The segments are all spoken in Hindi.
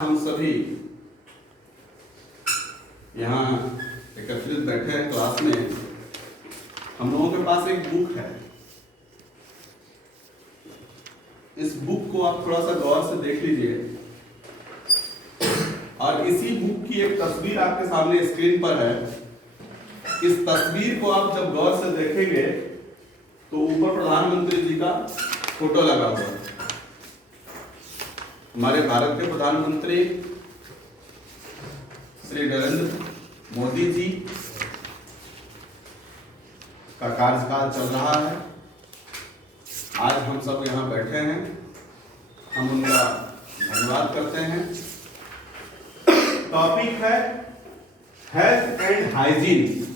हम सभी यहाँ एकत्रित बैठे हैं क्लास में। हम लोगों के पास एक बुक है। इस बुक को आप थोड़ा सा गौर से देख लीजिए और इसी बुक की एक तस्वीर आपके सामने स्क्रीन पर है। इस तस्वीर को आप जब गौर से देखेंगे तो ऊपर प्रधानमंत्री जी का फोटो लगा हुआ है। हमारे भारत के प्रधानमंत्री श्री नरेंद्र मोदी जी का कार्यकाल चल रहा है। आज हम सब यहाँ बैठे हैं, हम उनका धन्यवाद करते हैं। टॉपिक है health and hygiene,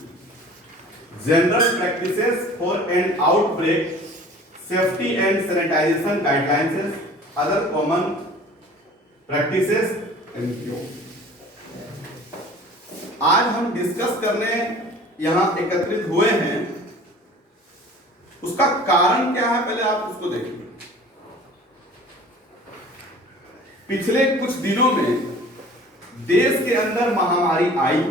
general practices for an outbreak, safety and sanitization guidelines, other common practices and cure. आज हम डिस्कस करने यहां एकत्रित हुए हैं। उसका कारण क्या है, पहले आप उसको देखिए। पिछले कुछ दिनों में देश के अंदर महामारी आई।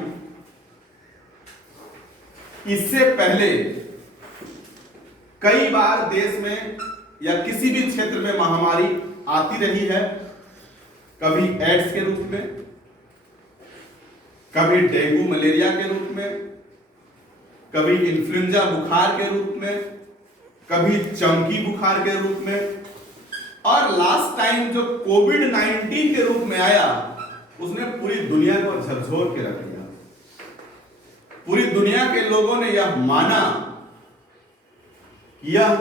इससे पहले कई बार देश में या किसी भी क्षेत्र में महामारी आती रही है। कभी एड्स के रूप में, कभी डेंगू मलेरिया के रूप में, कभी इन्फ्लुएंजा बुखार के रूप में, कभी चमकी बुखार के रूप में, और लास्ट टाइम जो कोविड-19 के रूप में आया उसने पूरी दुनिया को झकझोर के रख दिया। पूरी दुनिया के लोगों ने यह माना कि यह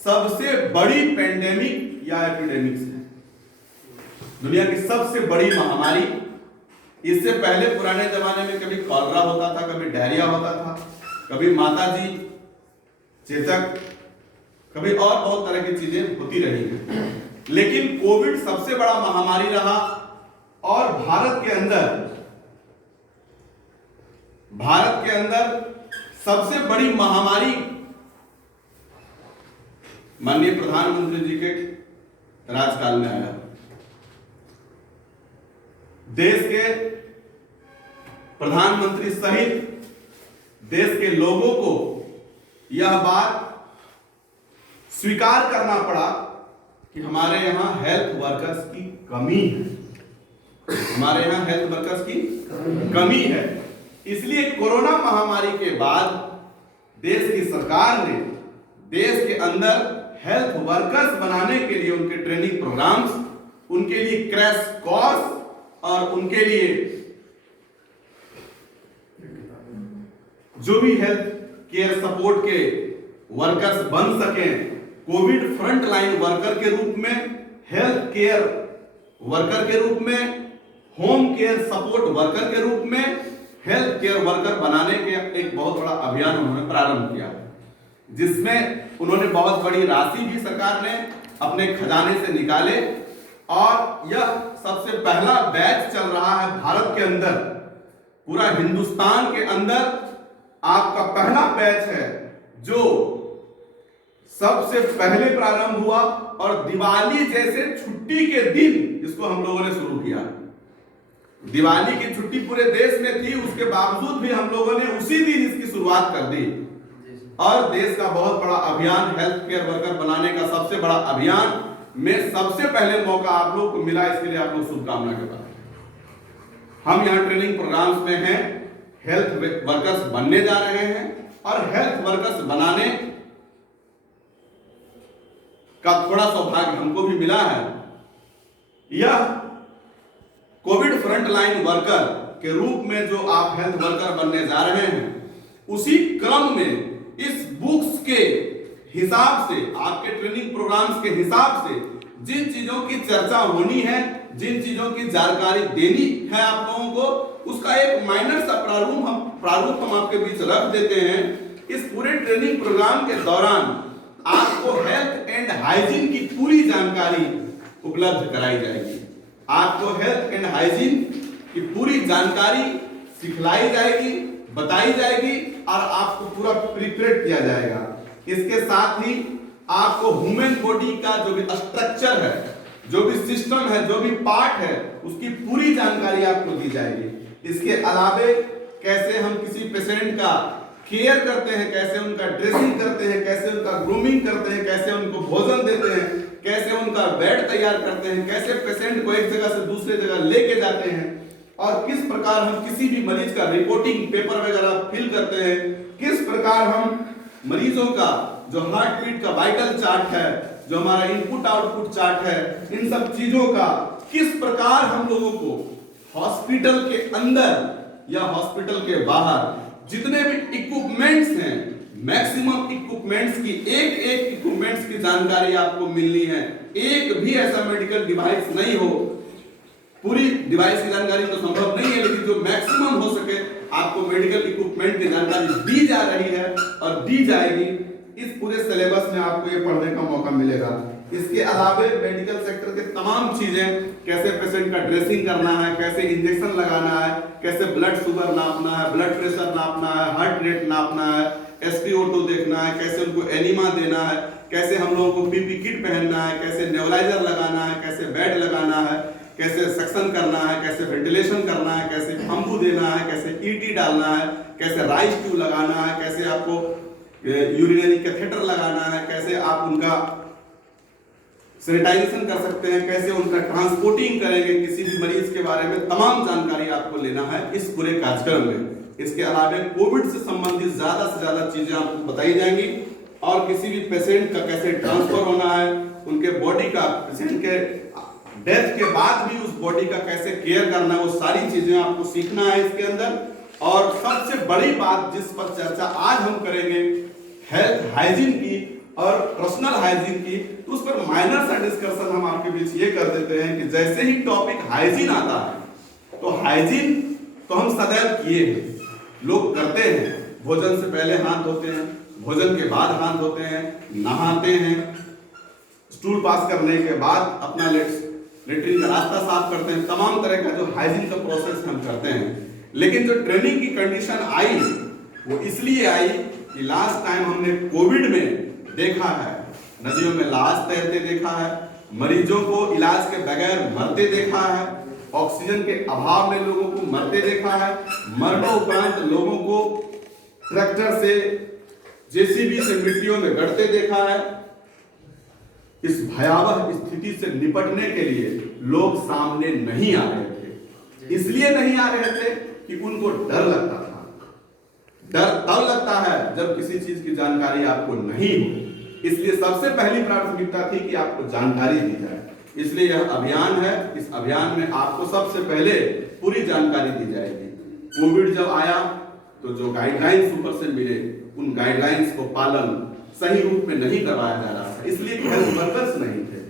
सबसे बड़ी पेंडेमिक या एपिडेमिक्स है, दुनिया की सबसे बड़ी महामारी। इससे पहले पुराने जमाने में कभी कॉलरा होता था, कभी डायरिया होता था, कभी माताजी, चेचक, कभी और बहुत तरह की चीजें होती रही हैं। लेकिन कोविड सबसे बड़ा महामारी रहा और भारत के अंदर सबसे बड़ी महामारी माननीय प्रधानमंत्री जी के राजकाल में आया। देश के प्रधानमंत्री सहित देश के लोगों को यह बात स्वीकार करना पड़ा कि हमारे यहां हेल्थ वर्कर्स की कमी है। हमारे यहां हेल्थ वर्कर्स की कमी है। इसलिए कोरोना महामारी के बाद देश की सरकार ने देश के अंदर हेल्थ वर्कर्स बनाने के लिए उनके ट्रेनिंग प्रोग्राम्स, उनके लिए क्रैश कोर्स और उनके लिए जो भी हेल्थ केयर सपोर्ट के वर्कर्स बन सकें, कोविड फ्रंट लाइन वर्कर के रूप में, हेल्थ केयर वर्कर के रूप में, होम केयर सपोर्ट वर्कर के रूप में हेल्थ केयर वर्कर बनाने के एक बहुत बड़ा अभियान उन्होंने प्रारंभ किया, जिसमें उन्होंने बहुत बड़ी राशि भी सरकार ने अपने खजाने से निकाले। और यह सबसे पहला बैच चल रहा है भारत के अंदर, पूरा हिंदुस्तान के अंदर आपका पहला बैच है जो सबसे पहले प्रारंभ हुआ और दिवाली जैसे छुट्टी के दिन इसको हम लोगों ने शुरू किया। दिवाली की छुट्टी पूरे देश में थी, उसके बावजूद भी हम लोगों ने उसी दिन इसकी शुरुआत कर दी और देश का बहुत बड़ा अभियान, हेल्थ केयर वर्कर बनाने का सबसे बड़ा अभियान में सबसे पहले मौका आप लोग को मिला। इसके लिए आप लोग शुभकामना के बाद हम यहाँ ट्रेनिंग प्रोग्राम्स में हैं, हेल्थ वर्कर्स बनने जा रहे हैं और हेल्थ वर्कर्स बनाने का थोड़ा सौभाग्य हमको भी मिला है। यह कोविड फ्रंट लाइन वर्कर के रूप में जो आप हेल्थ वर्कर बनने जा रहे हैं, उसी क्रम में इस बुक्स के हिसाब से, आपके ट्रेनिंग प्रोग्राम्स के हिसाब से जिन चीजों की चर्चा होनी है, जिन चीजों की जानकारी देनी है आप लोगों को, उसका एक माइनर सा प्रारूप हम आपके बीच रख देते हैं। इस पूरे ट्रेनिंग प्रोग्राम के दौरान आपको हेल्थ एंड हाइजीन की पूरी जानकारी उपलब्ध कराई जाएगी। आपको हेल्थ एंड हाइजीन की पूरी जानकारी सिखलाई जाएगी, बताई जाएगी और आपको पूरा प्रिपेयर किया जाएगा। इसके साथ ही आपको ह्यूमन बॉडी का जो भी स्ट्रक्चर है, जो भी सिस्टम है, जो भी पार्ट है, उसकी पूरी जानकारी आपको दी जाएगी। इसके अलावे कैसे हम किसी पेशेंट का केयर करते हैं, कैसे उनका ड्रेसिंग करते हैं, कैसे उनका ग्रूमिंग करते हैं, कैसे उनको भोजन देते हैं, कैसे उनका बेड तैयार करते हैं, कैसे पेशेंट को एक जगह से दूसरे जगह लेके जाते हैं, और किस प्रकार हम किसी भी मरीज का रिपोर्टिंग पेपर वगैरह फिल करते हैं, किस प्रकार हम मरीजों का जो हार्ट बीट का वाइटल चार्ट है, जो हमारा इनपुट आउटपुट चार्ट है, इन सब चीजों का किस प्रकार हम लोगों को हॉस्पिटल के अंदर या हॉस्पिटल के बाहर जितने भी इक्विपमेंट्स हैं, मैक्सिमम इक्विपमेंट्स की एक इक्विपमेंट्स की जानकारी आपको मिलनी है। एक भी ऐसा मेडिकल डिवाइस नहीं हो, पूरी डिवाइस की जानकारी तो संभव नहीं है, लेकिन जो मैक्सिमम हो सके आपको मेडिकल इक्विपमेंट की जानकारी दी जा रही है और दी जाएगी। इस पूरे सिलेबस में आपको ये पढ़ने का मौका मिलेगा। इसके अलावे मेडिकल सेक्टर के तमाम चीजें, कैसे पेशेंट का ड्रेसिंग करना है, कैसे इंजेक्शन लगाना है, कैसे ब्लड शुगर नापना है, ब्लड प्रेशर नापना है, हार्ट रेट नापना है, SpO2 देखना है, कैसे उनको एनिमा देना है, कैसे हम लोगों को पीपी किट पहनना है, कैसे नेबुलाइजर लगाना है, कैसे बेड लगाना है, कैसे सक्शन करना है, कैसे वेंटिलेशन करना है, कैसे पंपू देना है, कैसे ET डालना है, कैसे राइस ट्यूब लगाना है, कैसे आपको यूरिनरी कैथेटर लगाना है, कैसे आप उनका सैनिटाइजेशन कर सकते हैं, कैसे उनका ट्रांसपोर्टिंग करेंगे, किसी भी मरीज के बारे में तमाम जानकारी आपको लेना है इस पूरे कार्यक्रम में। इसके अलावा कोविड से संबंधित ज्यादा से ज्यादा चीजें आपको बताई जाएंगी, और किसी भी पेशेंट का कैसे ट्रांसफर होना है, उनके बॉडी का, पेशेंट के डेथ के बाद भी उस बॉडी का कैसे केयर करना है, वो सारी चीजें आपको सीखना है इसके अंदर। और सबसे बड़ी बात जिस पर चर्चा आज हम करेंगे, हेल्थ हाइजीन की और पर्सनल हाइजीन की, तो उस पर माइनर सा डिस्कशन हम आपके बीच ये कर देते हैं कि जैसे ही टॉपिक हाइजीन आता है, तो हाइजीन तो हम सदैव किए हैं, लोग करते हैं, भोजन से पहले हाथ धोते हैं, भोजन के बाद हाथ धोते हैं, नहाते हैं, स्टूल पास करने के बाद अपना लेटरिन का रास्ता साफ करते हैं, तमाम तरह का जो हाइजीन का प्रोसेस हम करते हैं। लेकिन जो ट्रेनिंग की कंडीशन आई, वो इसलिए आई कि लास्ट टाइम हमने कोविड में देखा है, नदियों में लाश तैरते देखा है, मरीजों को इलाज के बगैर मरते देखा है, ऑक्सीजन के अभाव में लोगों को मरते देखा है, मरणोपरांत लोगों को ट्रैक्टर से, JCB से मिट्टियों में गड़ते देखा है। इस भयावह स्थिति से निपटने के लिए लोग सामने नहीं आ रहे थे। इसलिए नहीं आ रहे थे कि उनको डर लगता था। डर तब लगता है जब किसी चीज की जानकारी आपको नहीं हो। इसलिए सबसे पहली प्राथमिकता थी कि आपको जानकारी दी जाए। इसलिए यह अभियान है, इस अभियान में आपको सबसे पहले पूरी जानकारी दी जाएगी। कोविड जब आया तो जो गाइडलाइंस ऊपर से मिले, उन गाइडलाइंस को पालन सही रूप में नहीं करवाया जा रहा था, इसलिए हेल्थ वर्कर्स नहीं थे।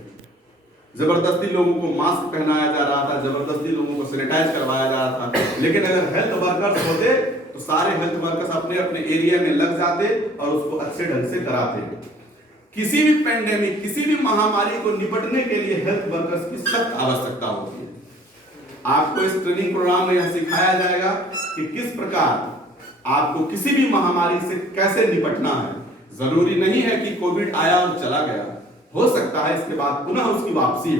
जबरदस्ती लोगों को मास्क पहनाया जा रहा था, जबरदस्ती लोगों को सैनिटाइज करवाया जा रहा था। लेकिन अगर हेल्थ वर्कर्स होते तो सारे हेल्थ वर्कर्स अपने अपने एरिया में लग जाते और उसको अच्छे ढंग से कराते। किसी भी पेंडेमिक, किसी भी महामारी को निपटने के लिए हेल्थ वर्कर्स की सख्त आवश्यकता होती है। आपको इस ट्रेनिंग प्रोग्राम में यह सिखाया जाएगा कि किस प्रकार आपको किसी भी महामारी से कैसे निपटना है। जरूरी नहीं है कि कोविड आया और चला गया, हो सकता है इसके बाद पुनः उसकी वापसी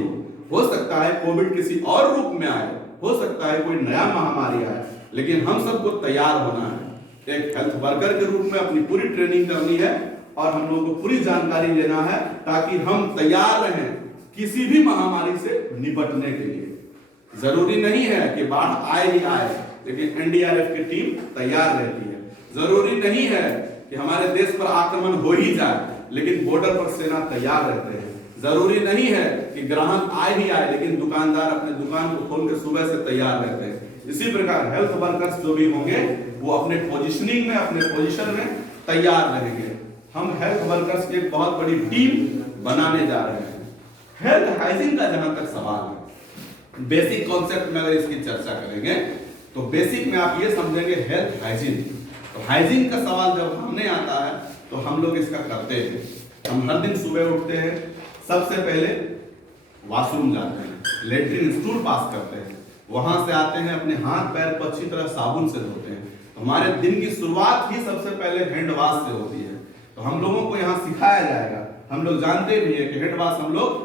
हो सकता है कोविड किसी और रूप में आए, हो सकता है कोई नया महामारी आए, लेकिन हम सबको तैयार होना है। एक हेल्थ वर्कर के रूप में अपनी पूरी ट्रेनिंग करनी है और हम लोगों को पूरी जानकारी लेना है ताकि हम तैयार रहें किसी भी महामारी से निपटने के लिए। जरूरी नहीं है कि बाढ़ आए ही आए, लेकिन NDRF की टीम तैयार रहती है। जरूरी नहीं है कि हमारे देश पर आक्रमण हो ही जाए, लेकिन बॉर्डर पर सेना तैयार रहते हैं। जरूरी नहीं है कि ग्राहक आए ही आए, लेकिन दुकानदार अपने दुकान को खोल के सुबह से तैयार रहते हैं। इसी प्रकार हेल्थ वर्कर्स जो भी होंगे वो अपने पोजीशनिंग में, अपने पोजीशन में तैयार रहेंगे। हम हेल्थ वर्कर्स की एक बहुत बड़ी टीम बनाने जा रहे हैं। हेल्थ हाइजीन का जहां तक सवाल है, बेसिक कॉन्सेप्ट में अगर इसकी चर्चा करेंगे तो बेसिक में आप ये समझेंगे हेल्थ हाइजीन। तो हाइजीन का सवाल जब हमने आता है तो हम लोग इसका करते हैं। हम हर दिन सुबह उठते हैं, सबसे पहले वॉशरूम जाते हैं, लेटरिन स्टूल पास करते हैं, वहां से आते हैं, अपने हाथ पैर को अच्छी तरह साबुन से धोते हैं। तो हमारे दिन की शुरुआत ही सबसे पहले हैंड वॉश से होती है। तो हम लोगों को यहाँ सिखाया जाएगा, हम लोग जानते भी हैं कि हैंड वॉश हम लोग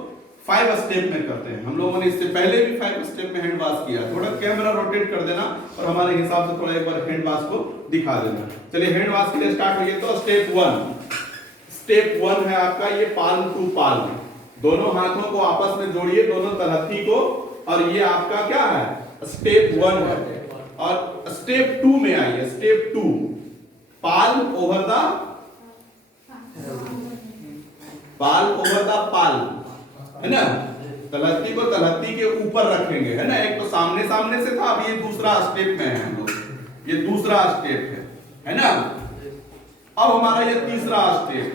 5 स्टेप में करते हैं। हम लोगों ने इससे पहले भी 5 स्टेप में हैंड वॉश किया। थोड़ा कैमरा रोटेट कर देना और हमारे हिसाब से थोड़ा एक बार हैंड वॉश को दिखा देना। चलिए हैंड वॉश के लिए स्टार्ट होइए। तो स्टेप 1 है आपका ये पाल्म टू पाल्म, दोनों हाथों को आपस में जोड़िए, दोनों तलहथी को, और ये आपका क्या है स्टेप 1 है। और स्टेप 2 में आइए। Step 2 palm over the palm, है ना, तलहथी को तलहथी के ऊपर रखेंगे, है ना। एक तो सामने सामने से था, अब ये दूसरा स्टेप में है हम लोग, ये दूसरा स्टेप है ना। अब हमारा ये तीसरा स्टेप,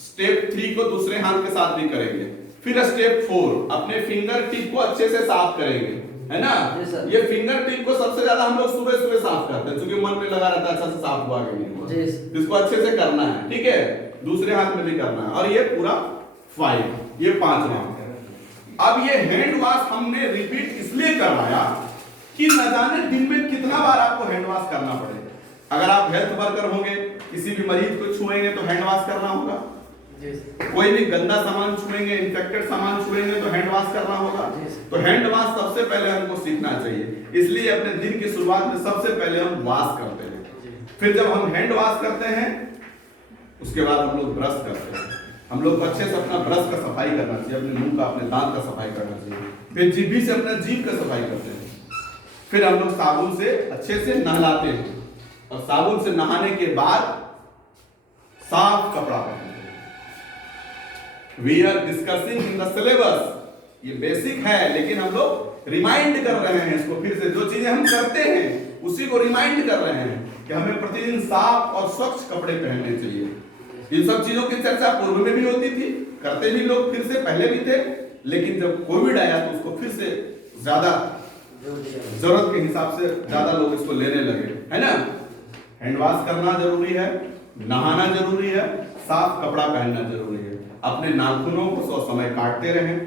स्टेप 3 को दूसरे हाथ के साथ भी करेंगे। फिर स्टेप 4 अपने फिंगर टिप को अच्छे से साफ करेंगे, है ना। ये फिंगर टिप को सबसे ज्यादा हम लोग सुबह सुबह साफ करते हैं, क्योंकि मन में लगा रहता है अच्छा से साफ हुआ कि नहीं हुआ। इसको अच्छे से करना है, ठीक है, दूसरे हाथ में भी करना है। और ये पूरा 5, ये 5वां। अब ये हैंड वॉश हमने रिपीट इसलिए करवाया कि न जाने दिन में कितना बार आपको हैंड वॉश करना पड़े। अगर आप हेल्थ वर्कर होंगे, किसी भी मरीज को छुएंगे तो हैंड वॉश करना होगा, कोई भी गंदा सामान छुएंगे, इन्फेक्टेड सामान छुएंगे तो हैंड वॉश करना होगा। तो हैंड वॉश सबसे पहले हमको सीखना चाहिए। इसलिए अपने दिन की शुरुआत में सबसे पहले हम वॉश करते हैं। फिर जब हम हैंड वॉश करते हैं उसके बाद हम लोग ब्रश करते हैं। हम लोग को अच्छे से अपना ब्रश का सफाई करना चाहिए, अपने मुंह का, अपने दांत का सफाई करना चाहिए। फिर जीभ से अपना जीभ का सफाई करते हैं। फिर हम लोग साबुन से अच्छे से नहलाते हैं, और साबुन से नहाने के बाद साफ कपड़ा पहनते हैं। We are discussing in the syllabus, ये बेसिक है, लेकिन हम लोग रिमाइंड कर रहे हैं इसको फिर से। जो चीजें हम करते हैं उसी को रिमाइंड कर रहे हैं कि हमें प्रतिदिन साफ और स्वच्छ कपड़े पहनने चाहिए। इन सब चीजों की चर्चा पूर्व में भी होती थी, करते भी लोग फिर से पहले भी थे, लेकिन जब कोविड आया तो उसको फिर से ज्यादा जरूरत के हिसाब से ज्यादा लोग इसको लेने लगे, है ना। हैंड वॉश करना जरूरी है, नहाना जरूरी है, साफ कपड़ा पहनना जरूरी है। अपने नाखूनों को सो समय काटते रहें,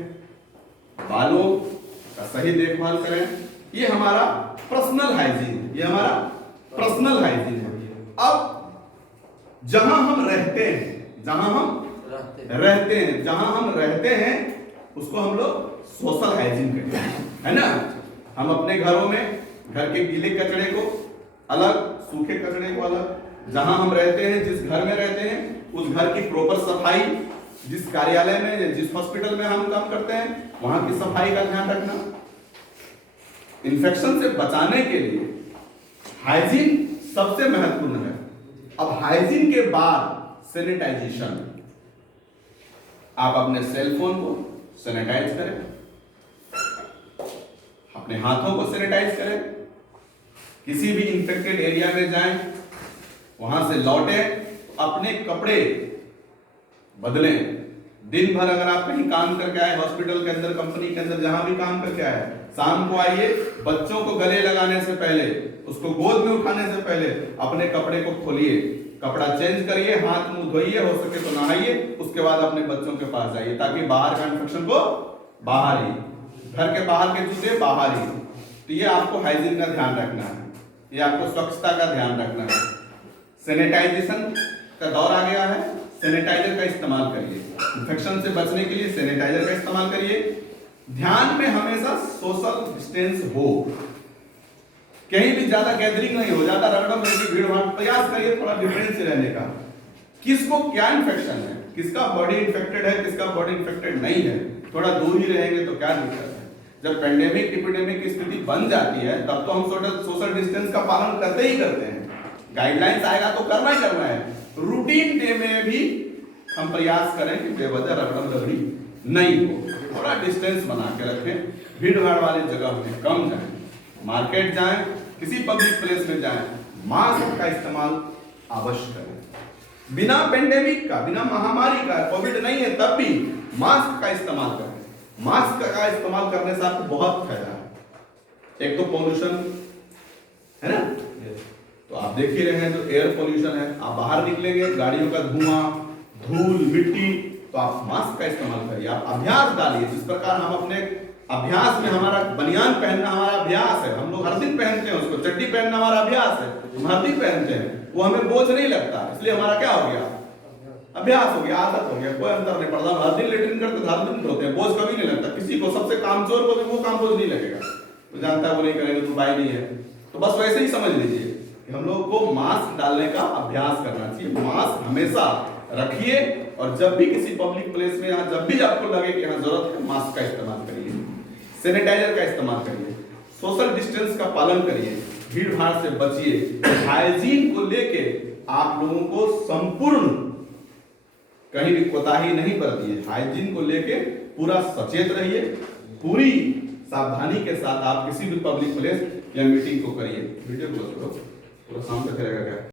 बालों का सही देखभाल करें। ये हमारा पर्सनल हाइजीन, ये हमारा पर्सनल हाइजीन है। अब जहां हम रहते हैं, जहां हम रहते हैं उसको हम लोग सोशल हाइजीन कहते हैं, है ना। हम अपने घरों में घर के गीले कचरे को अलग, सूखे कचरे को अलग, जहां हम रहते हैं, जिस घर में रहते हैं उस घर की प्रॉपर सफाई, जिस कार्यालय में या जिस हॉस्पिटल में हम काम करते हैं वहां की सफाई का ध्यान रखना। इन्फेक्शन से बचाने के लिए हाइजीन सबसे महत्वपूर्ण है। अब हाइजीन के बाद सैनिटाइजेशन। आप अपने सेल फोन को सैनिटाइज करें, अपने हाथों को सैनिटाइज करें, किसी भी इंफेक्टेड एरिया में जाएं, वहां से लौटे अपने कपड़े बदलें। दिन भर अगर आप कहीं काम करके आए, हॉस्पिटल के अंदर, कंपनी के अंदर, जहां भी काम करके आए, शाम को आइए, बच्चों को गले लगाने से पहले, उसको गोद में उठाने से पहले अपने कपड़े को खोलिए, कपड़ा चेंज करिए, हाथ मुंह धोइए, हो सके तो नहाइए, उसके बाद अपने बच्चों के पास जाइए, ताकि बाहर का इन्फेक्शन को बाहर ही, घर के बाहर के जूते बाहर ही। तो ये आपको हाइजीन का ध्यान रखना है, ये आपको स्वच्छता का ध्यान रखना है। सैनिटाइजेशन का दौर आ गया है, सैनिटाइजर का इस्तेमाल करिए। इन्फेक्शन से बचने के लिए सैनिटाइजर का इस्तेमाल करिए। ध्यान में हमेशा सोशल डिस्टेंस हो, कहीं भी ज्यादा गैदरिंग नहीं हो, ज्यादा रगड़म रगड़ी भीड़ भाड़, प्रयास करिए थोड़ा डिफरेंस से रहने का। किसको क्या इन्फेक्शन है, किसका बॉडी इन्फेक्टेड है, किसका बॉडी इन्फेक्टेड नहीं है, थोड़ा दूर ही रहेंगे तो क्या दिक्कत है। जब पेंडेमिक एपिडेमिक की स्थिति बन जाती है तब तो हम सोशल डिस्टेंस का पालन करते ही करते हैं। गाइडलाइंस आएगा तो करना ही करना है। रूटीन डे में भी हम प्रयास करें कि बेवजह रगड़म रगड़ी नहीं हो, थोड़ा डिस्टेंस बना के रखें, भीड़ भाड़ वाली जगह में कम जाएं, मार्केट जाएं, किसी पब्लिक प्लेस में जाएं, मास्क का इस्तेमाल अवश्य करें। बिना पेंडेमिक का, बिना महामारी का, कोविड नहीं है तब भी मास्क का इस्तेमाल करें। मास्क का इस्तेमाल करने से आपको बहुत फायदा है। एक तो पॉल्यूशन है ना, तो आप देख ही रहे हैं जो एयर पॉल्यूशन है, आप बाहर निकलेंगे गाड़ियों का धुआं, धूल, मिट्टी, तो आप मास्क का इस्तेमाल करिए, आप अभ्यास डालिए। जिस प्रकार हम अपने अभ्यास में हमारा बनियान पहनना हमारा अभ्यास है, हम लोग हर दिन पहनते हैं उसको, चड्डी पहनना हमारा अभ्यास है, हम हर दिन पहनते हैं, वो हमें बोझ नहीं लगता, इसलिए हमारा क्या हो गया, अभ्यास हो गया, आदत हो गया, कोई अंतर नहीं पड़ता। हर दिन लेटरिन करते, हर दिन धोते हैं, बोझ कभी नहीं लगता किसी को। सबसे कामचोर को वो काम बोझ नहीं लगेगा, तो जानता है वो नहीं करेंगे तो उपाय नहीं है। तो बस वैसे ही समझ लीजिए कि हम लोग को मास्क डालने का अभ्यास करना चाहिए। मास्क हमेशा रखिए और जब भी किसी पब्लिक प्लेस में यहाँ जब भी आपको लगे कि यहाँ जरूरत है, मास्क का इस्तेमाल करिए, सैनिटाइजर का इस्तेमाल करिए, सोशल डिस्टेंस का पालन करिए, भीड़ भाड़ से बचिए। हाइजीन को लेके आप लोगों को संपूर्ण कहीं भी कोताही नहीं बरतिए, हाइजीन को लेके पूरा सचेत रहिए, पूरी सावधानी के साथ आप किसी भी पब्लिक प्लेस या मीटिंग को करिए। वीडियो को पूरा शाम तक रहेगा क्या?